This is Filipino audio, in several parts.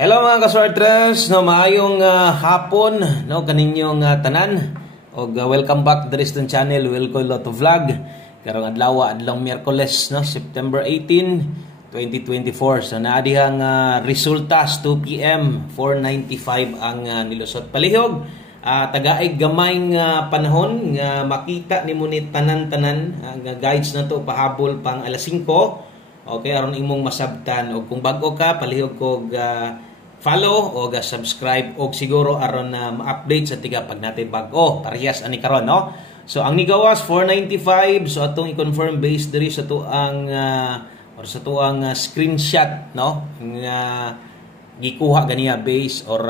Hello mga kaswartres, no, maayong hapon no kaninyong tanan og welcome back to the channel Wilco Lotto Vlog. Karong adlaw Miyerkules no September 18, 2024. So naa dihang resultas 2 PM 495 ang nilusot palihog. Tagaig gamayng panahon nga makita nimo ni tanan-tanan nga guides na to pahabol pang alas 5. Okay, aron imong masabtan og kung bag-o ka palihog kog follow o subscribe o siguro aron na ma-update sa tiga pag natin bag-o parehas ani karon no. So ang nigawas 495, so atong i-confirm based diri sa tuang or sa tuang screenshot no nga gikuha ganiya base or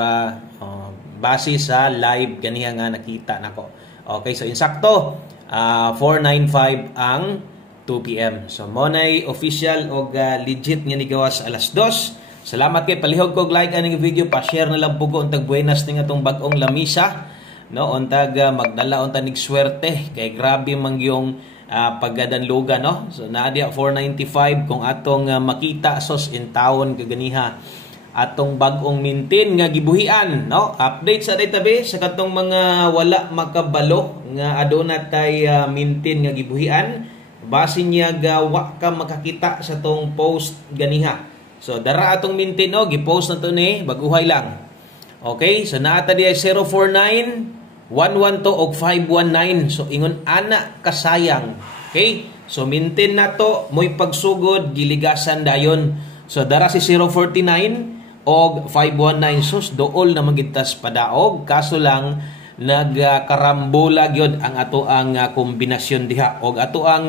base sa live ganiya nga nakita nako. Okay, so insakto 495 ang 2 PM. So mo nay official og legit nga nigawas alas 2. Salamat kay palihog kog like aning video, pa-share na lang pugo untag buenas ning atong bag-ong lamisa no untag magdala unta nig swerte kay grabe man yung paggadanlugan no. So naa diha 495 kung atong makita sos in town kaganiha atong bag-ong maintain nga gibuhian no. Update sa database sa katong mga wala makabalo nga aduna tay maintain nga gibuhian base niya wa ka makakita sa tong post ganiha. So dara atong maintain no gi-post na to ni baguhay lang. Okay, so naata diay 049 112 og 519. So ingon ana kasayang. Okay? So maintain na to moy pagsugod giligasan dayon. So dara si 049 og 519 sus dool na magitas padaog kaso lang nagkarambola gyud ang ato ang kombinasyon diha og ato ang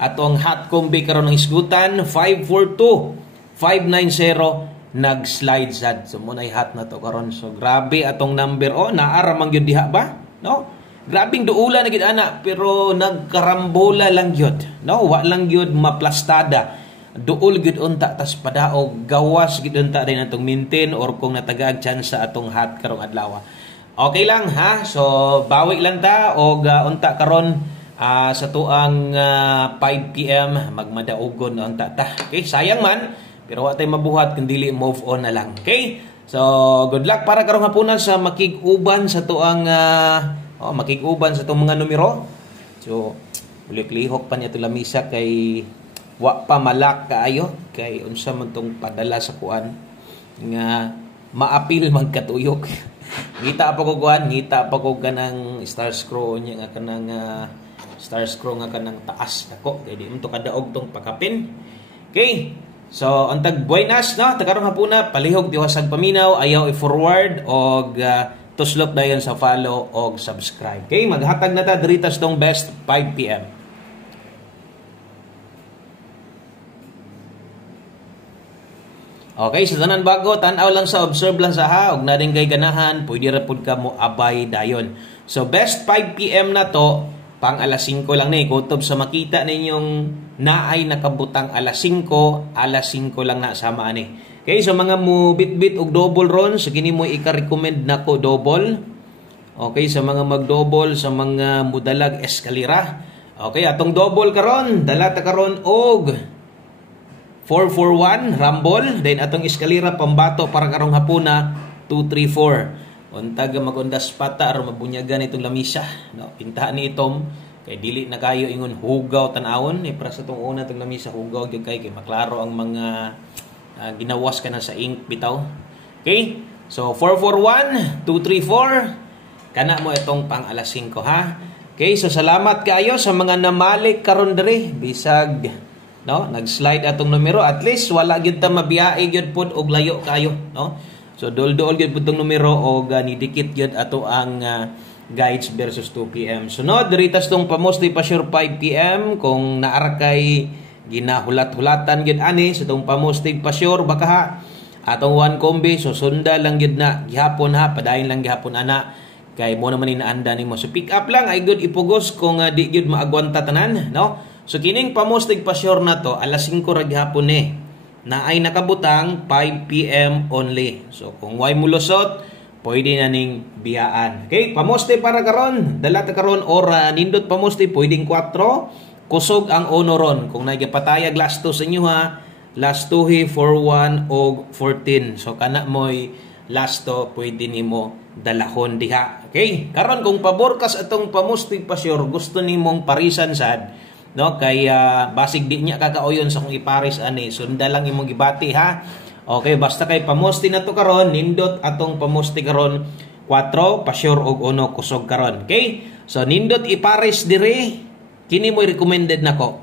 atong hot combi karon ng isgutan 542 590 nag-slide sad. So mo nay hot na to karon. So grabe atong number naara man gyud diha ba? No? Grabing duula na gid ana pero nagkarambola lang gyud. No, wa lang gyud maplastada. Duol gyud unta tas padaog gawas gyud unta din atong maintain or kung natagaag chance sa atong hot karong adlaw. Okay lang ha. So bawi lang ta og unta karon sa tuang 5 PM magmadaugon unta ta. Okay, sayang man pero wa tay mabuhat kun dili move on na lang. Okay? So, good luck para karong hapunan sa makig-uban sa tuang makig-uban sa tuang mga numero. So, ulik-lihok pa niya to lamisa kay wa pa malak kaayo kay unsa man tong padala sa kuan nga maapil man katuyok. Ngita pa ko kuan, ngita pa ko kanang star scroll nya nga kanang star scroll nga kanang taas nako kay di mo to kadaog tong pakapin. Okay? So, antag buenas no, tagarong hapuna, palihog diwasag paminaw, ayaw i-forward og tuslok dayon sa follow og subscribe. Okay, maghatag na ta diritas tong best 5 PM. Okay, sa tanan bago, tan-aw lang sa observe lang sa ha, og na din kay ganahan, pwede ra pud ka mo abay dayon. So, best 5 PM na to, pang alas 5 lang ni, kutob sa makita ninyong naay nakabutang alas 5 lang na sama ani. Okay, so mga mo bit-bit og double ron, so kini mo ika-recommend nako double. Okay, sa mga mag-double sa mga mudalag eskalera. Okay, atong double karon, dala ta karon og 441 rumble, then atong eskalera pambato para karong hapuna 234. Untag magundas pata aron mabunyagan itong lamisa no pintahan ni itom kay dili na kayo ingon hugaw tan-awon para sa tong una tong lamisa hugaw gyud kay maklaro ang mga ginawas ka na sa ink bitaw. Okay, so 441 234 kana mo itong pang alas 5 ha. Okay, so salamat kaayo sa mga namalik karon diri bisag no nag-slide atong numero, at least wala gyud ta mabiyae gyud pud og layo kayo no. So dol-dol gyud putong numero og nidikit gyud ato ang guides versus 2 PM. Sunod diritas tong pamosti pa sure 5 PM kung naara kay ginahulat-hulatan gyud ani sa tong pamosti pa sure baka ha atong one combi so sunda lang gyud na gihapon ha, padayon lang gihapon ana kay mo naman inaanda nimo. So pick up lang ay good ipugos kung di gyud maagwanta tanan no. So kining pamosti pa sure na to alas 5 ra gihapon na ay nakabutang 5 PM only. So kung way mulusot, pwede na ning biyaan. Okay, pamoste para karon, dala ta karon ora nindot pamoste pwedeng 4, kusog ang onoron. Kung nagapatayag lasto sa inyo ha, last 2 41 og 14. So kana mo'y last to pwede nimo dalahon diha. Okay? Karon kung pabor kas atong pamustig pasyur, gusto nimong parisan sad, no? Kay basig di niya kakauyon sa kung iparis ani, sunda lang imong gibati ha. Okay, basta kay pamusti na to karon, nindot atong pamusti karon 4 pasyur og 1 kusog karon. Okay? So nindot iparis dire, kini mo recommended nako.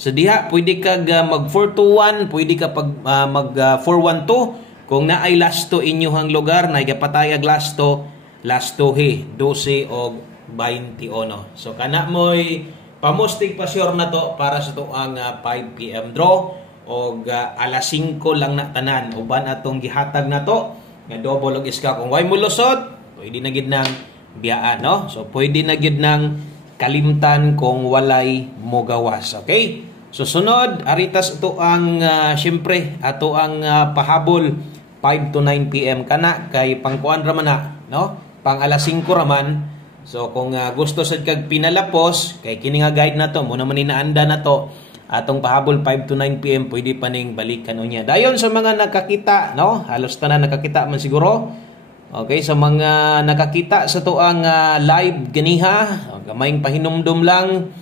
So diha pwede kag mag 421, pwede ka pag mag 412 kung naay last to inyohang lugar na igapatayag last to 12 og 21. So kana mo'y pamustig pa sure na to para sa to ang 5 PM draw og alas 5 lang na tanan uban atong gihatag na to nga double og iska. Kung way mo lusot pwede na gid nang biyaan, no? So pwede na gid nang kalimtan kung walay mogawas. Okay? So sunod aritas ito ang syempre ato ang pahabol 5 to 9 PM kana kay pangkuan ra man na, no? Pang alas 5 ra man. So kung gusto sad kag pinalapos kay kini nga guide na to mo naman inaanda na to atong pahabol 5 to 9 PM pwede pa ning balikan unya. Dayon sa mga nakakita, no? Halos tanan nakakita man siguro. Okay, sa mga nakakita sa to ang live ganiha, gamayng pahinumdum lang.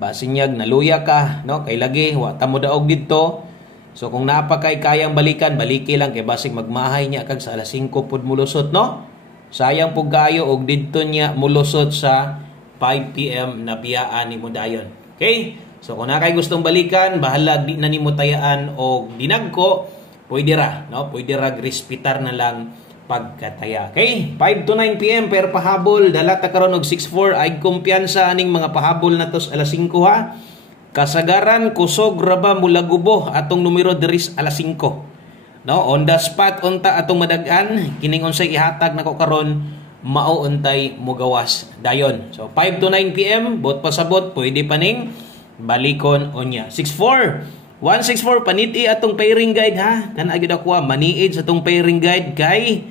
Basinyag naluya ka, no? Kay lagi wa ta mo daog didto. So kung naapa kay kayang balikan, baliki lang kay basig magmahay niya kag sa alas 5 pud mulusot, no? Sayang pug kayo og didto niya mulusot sa 5 PM na biyaan nimo dayon. Okay? So kung na kay gustong balikan, bahala di na nimo tayaan og dinagko, pwede ra, no? Pwede ra respitar na lang pagkataya. Okay? 5 to 9 PM per pahabol, dala ta karon og 64 ay kumpiyansa aning mga pahabol natos alas 5 ha. Kasagaran kusog raba mula gubo atong numero diris alas 5. No, on the spot unta atong madagan kining unsay ihatag nako karon mao untay mogawas dayon. So 5 to 9 PM bot pasabot pwede pa ning balikon unya. 64 164 paniti atong pairing guide ha. Kana gyud ako maniid sa atong pairing guide kay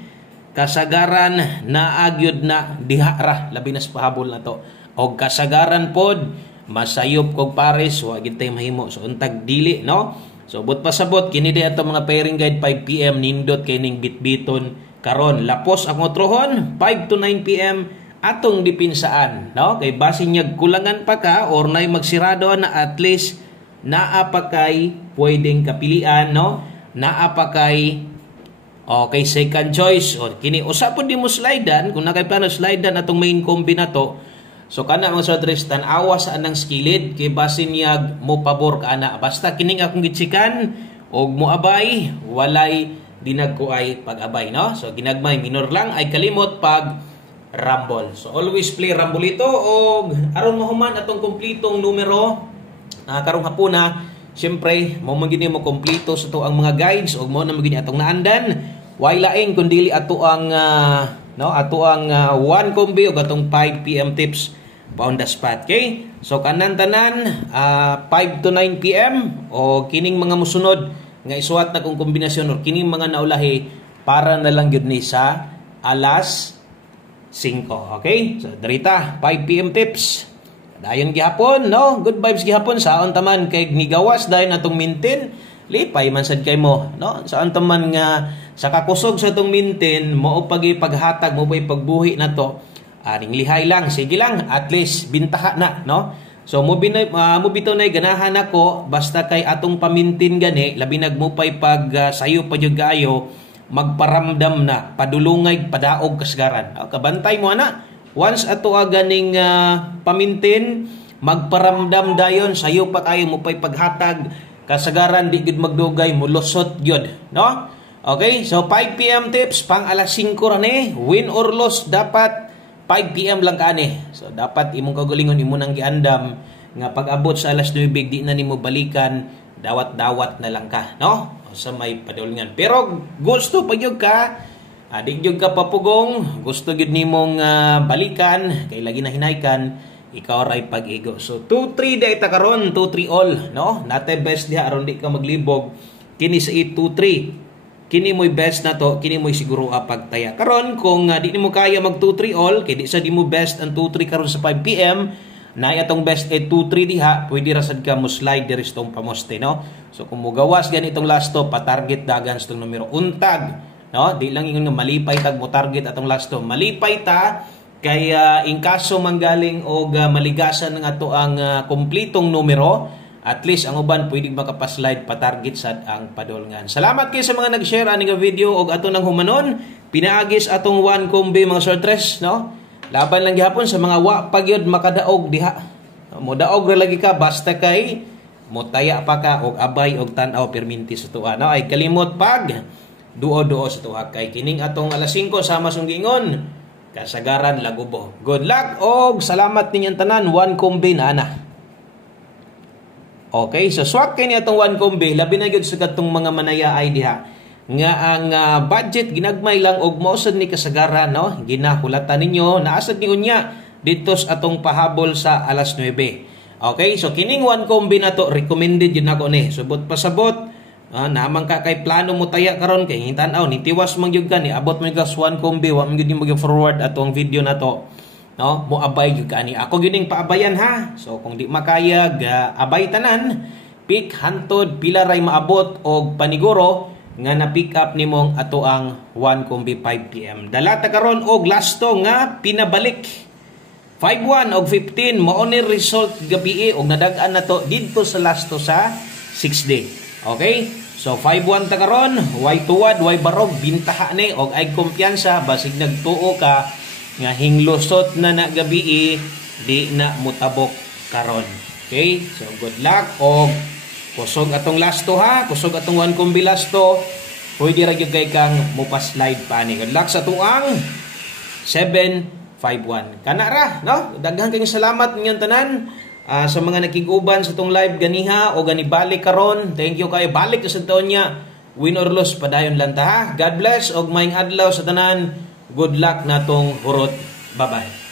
kasagaran na agyud na diha ra labi na sa pahabol na to. Og kasagaran pod masayop kog pares wa gid tay mahimo so untag dili, no? So but pasabot kini di ato mga pairing guide 5 PM nindot kay ning bitbiton karon lapos ang otrohon 5 to 9 PM atong dipinsaan, no? Kay base niya kulangan pa ka or nay magsirado na at least naa pa kay pwedeng kapilian, no? Naa pa kay okay second choice or kini usa pod di mo slidean kung nakay plano slidean atong main combi na to. So kana mga sodres tan-awa sa anang skilid kay basin niya mo pabor ka ana basta kining akong gitsikan og mo abay walay dinagko ay pag-abay, no? So ginagmay minor lang ay kalimot pag rumble. So always play rumble ito og aron mahuman atong kumplitong numero karong hapuna. Syempre mo magini mo kompleto sa to ang mga guides og mo na magini atong naandan. Way laing kundi ato ang no ato ang 1 combi og atong 5 PM tips on the spot. Okay? So kanan tanan 5 to 9 PM o kining mga musunod nga isuwat na kong kombinasyon or kining mga naulahi para na lang gyud ni sa alas 5. Okay? So darita 5 PM tips. Dayon gihapon, no? Good vibes gihapon saon taman kay nigawas dayon atong maintain lipay man sad kay mo, no? Saon taman nga sa kakusog sa itong mintin, mo pagi paghatag, mo pa'y pagbuhi na to, aring lihay lang, sige lang, at least bintaha na, no? So, mo bitaw na ganahan ako, basta kay atong pamintin gani, labi nagmupay pag sayo pa yung gayo, magparamdam na, padulungay, padaog kasgaran. Kabantay mo na, once ato ganing pamintin, magparamdam dayon, sayo pa tayo, mo pa'y paghatag, kasagaran, di gid magdugay, mulusot yun, no? Okay, so 5 PM tips pang alas 5 rani, win or loss dapat 5 PM lang kani. So dapat imong kagalingon imo nang giandam nga pag-abot sa alas 9 di na nimo balikan, dawat-dawat na lang ka, no? O sa may padulngan. Pero gusto pa gyud ka, di gyud ka papugong, gusto gyud nimong balikan kay lagi na hinaykan, ikaw ray pag-igo. So 2-3 day ta karon, 2-3 all, no? Natay best diha aron di ka maglibog. Kini sa 2-3. Kini mo'y best na to, kini mo'y siguro pagtaya. Karon kung di mo kaya mag 2-3 all, kay di sa di mo best ang 2-3 karon sa 5 PM, na atong best 8 2 3 diha, pwede ra sad ka mo slide diri sa tong pamoste, no? So kung mugawas ganitong lasto, pa-target dagan sa tong numero untag, no? Di lang ingon nga malipay tag mo target atong lasto. Malipay ta kay in kaso manggaling og maligasan ng ato ang kumpletong numero, at least ang uban pwede makapaslide pa-target sad ang padolngan. Salamat kay sa mga nag-share ani nga video og ato nang humanon. Pinaagis atong 1 kombi mga sortres, no? Laban lang gihapon sa mga wa pagyod makadaog diha. Mo daog ra lagi ka basta kay motaya pa ka og abay og tan-aw perminti sa tuwa. No? Ay kalimot pag duo-duo sa tuwa kay kining atong alas 5 sama sunggingon kasagaran lagubo. Good luck og salamat ninyong tanan. 1 kombi na ana. Okay, so swak kay ni atong 1 kombi labi na gyud sa katong mga manaya ay diha nga ang budget ginagmay lang og mausad ni kasagaran, no? Ginahulatan ninyo naasad ni unya dito sa atong pahabol sa alas 9. Okay, so kining 1 kombi na to recommended yun ako ni subot pasabot naman ka kay plano mo taya karon kay hintan-aw ni tiwas man gyud ka ni abot man ka 1 kombi wa man gyud mo forward atong video na to, no? Mo abay gyud ka ni ako gyud paabayan ha. So kung di makaya abay tanan pick hantod pila ray maabot og paniguro nga na-pick up nimong ato ang 1 kombi 5 PM. Dala ta karon og lasto nga pinabalik. 5-1 og 15 mao ni result gabi og nadag-an na to didto sa lasto sa 6 day. Okay? So 5-1 ta karon, way tuwad, way barog, bintaha ni og ay kumpiyansa basig nagtuo ka nga hinglusot na gabi di na mutabok karon. Okay? So good luck og kusog atong lasto ha, kusog atong 1 kombi lasto. Pwede ra gyud kay kang mopa-slide pa ni. Good luck sa tuang 751. Kana ra, no? Daghang kayong salamat ninyo tanan sa mga nakiguban sa tong live ganiha o ganibalik karon. Thank you kay balik sa taon niya. Win or lose padayon lang ta ha. God bless og maayong adlaw sa tanan. Good luck natong hurot. Bye-bye.